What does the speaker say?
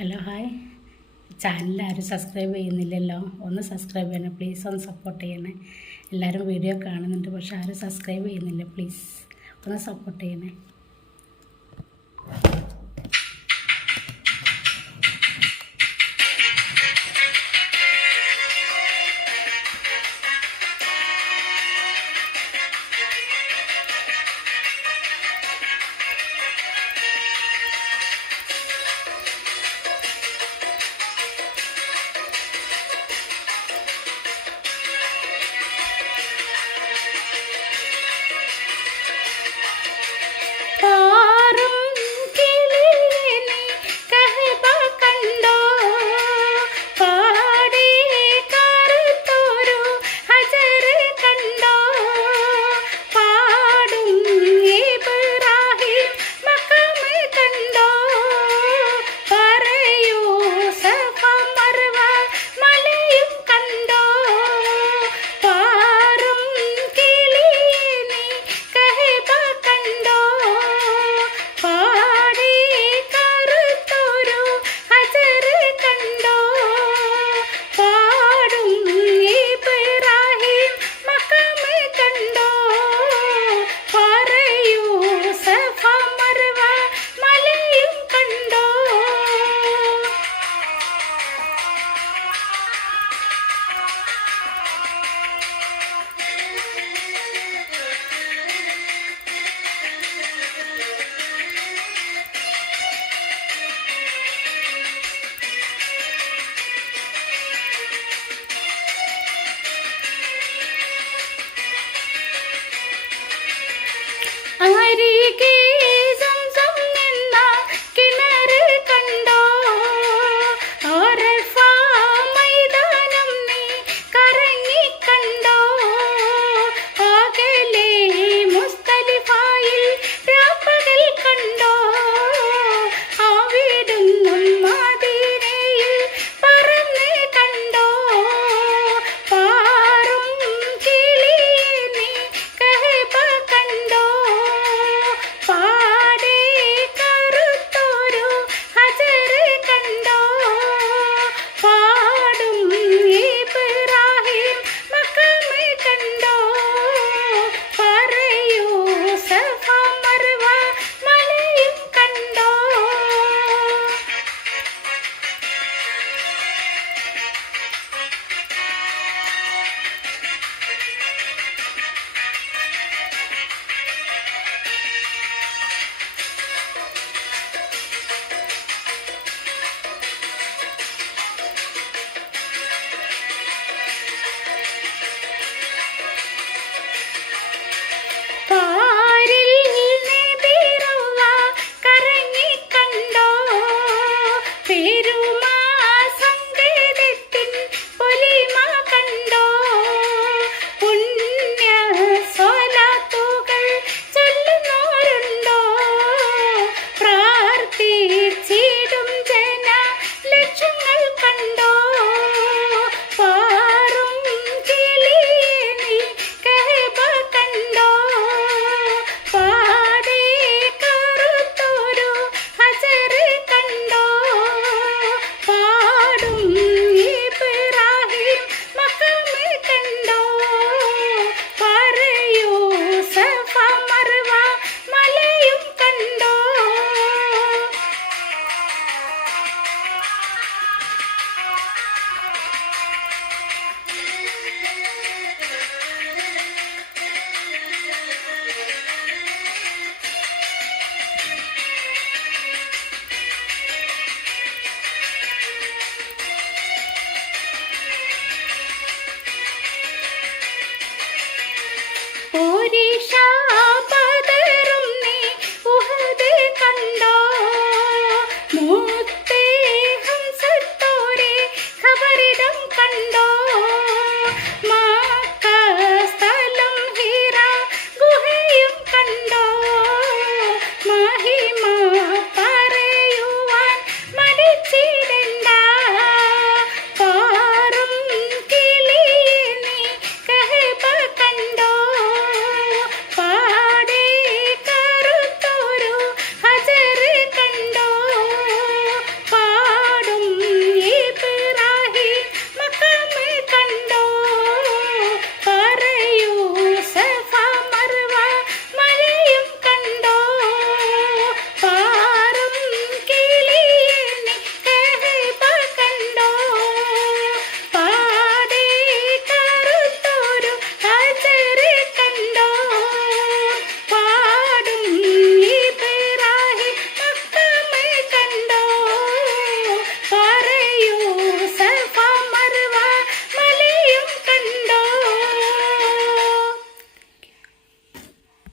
Hello hi channel ആരും subscribe ചെയ്യുന്നില്ലല്ലോ. ഒന്ന് സബ്സ്ക്രൈബ് ചെയ്യണം പ്ലീസ് ഒന്ന് സപ്പോർട്ട് ചെയ്യണേ. എല്ലാവരും വീഡിയോ കാണുന്നുണ്ട് പക്ഷെ ആരും സബ്സ്ക്രൈബ് ചെയ്യുന്നില്ല പ്ലീസ് ഒന്ന് സപ്പോർട്ട് ചെയ്യണേ. time.